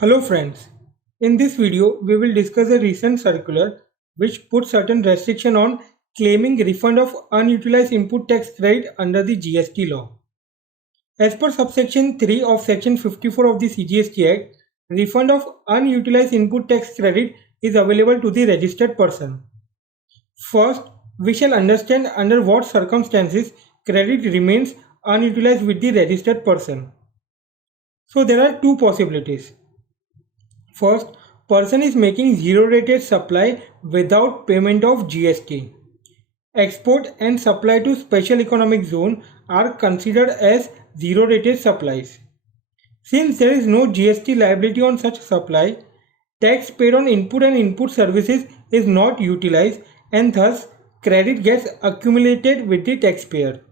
Hello friends, in this video we will discuss a recent circular which put certain restriction on claiming refund of unutilized input tax credit under the GST law. As per subsection 3 of section 54 of the CGST Act, refund of unutilized input tax credit is available to the registered person. First, we shall understand under what circumstances credit remains unutilized with the registered person. So there are two possibilities. First, person is making zero rated supply without payment of GST. Export and supply to special economic zone are considered as zero rated supplies. Since there is no GST liability on such supply, tax paid on input and input services is not utilized and thus credit gets accumulated with the taxpayer.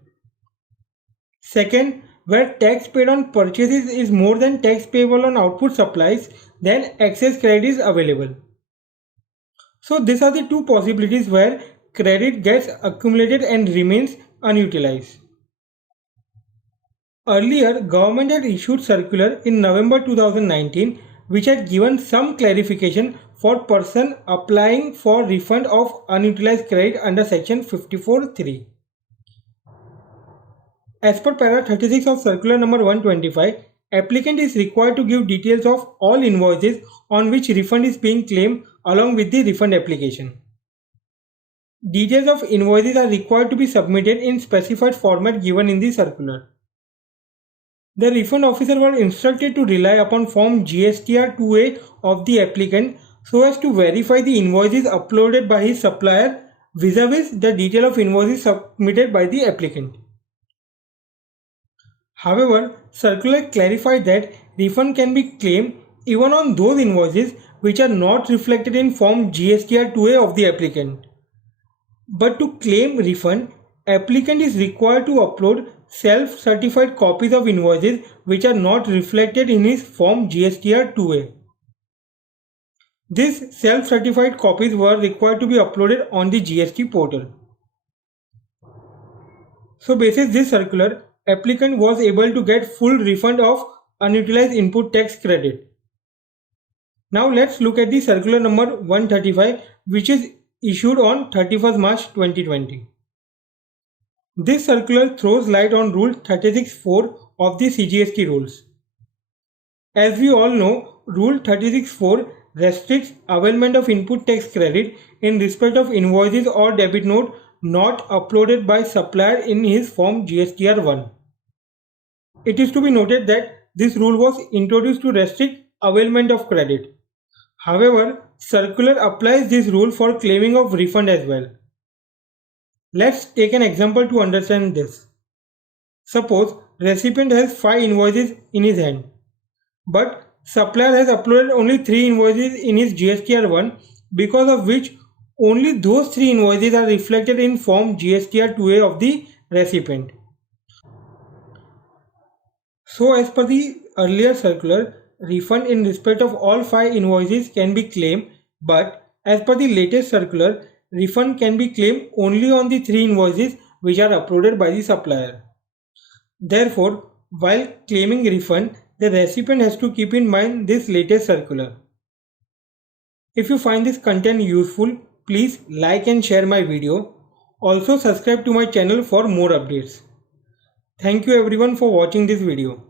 Second, where tax paid on purchases is more than tax payable on output supplies, then excess credit is available. So these are the two possibilities where credit gets accumulated and remains unutilized. Earlier, government had issued circular in November 2019 which had given some clarification for person applying for refund of unutilized credit under section 54(3). As per para 36 of circular number 125, applicant is required to give details of all invoices on which refund is being claimed along with the refund application. Details of invoices are required to be submitted in specified format given in the circular. The refund officer was instructed to rely upon form GSTR 2A of the applicant so as to verify the invoices uploaded by his supplier vis-a-vis the detail of invoices submitted by the applicant. However, circular clarified that refund can be claimed even on those invoices which are not reflected in form GSTR 2A of the applicant. But to claim refund, applicant is required to upload self-certified copies of invoices which are not reflected in his form GSTR 2A. These self-certified copies were required to be uploaded on the GST portal. So basis this circular, applicant was able to get full refund of unutilized input tax credit. Now let's look at the circular number 135 which is issued on 31st March 2020. This circular throws light on rule 36(4) of the CGST rules. As we all know, rule 36(4) restricts availment of input tax credit in respect of invoices or debit note not uploaded by supplier in his form GSTR 1. It is to be noted that this rule was introduced to restrict availment of credit. However, circular applies this rule for claiming of refund as well. Let's take an example to understand this. Suppose recipient has 5 invoices in his hand, but supplier has uploaded only 3 invoices in his GSTR 1 because of which only those 3 invoices are reflected in form GSTR 2A of the recipient. So as per the earlier circular, refund in respect of all 5 invoices can be claimed, but as per the latest circular, refund can be claimed only on the 3 invoices which are uploaded by the supplier. Therefore, while claiming refund, the recipient has to keep in mind this latest circular. If you find this content useful, please like and share my video. Also subscribe to my channel for more updates. Thank you everyone for watching this video.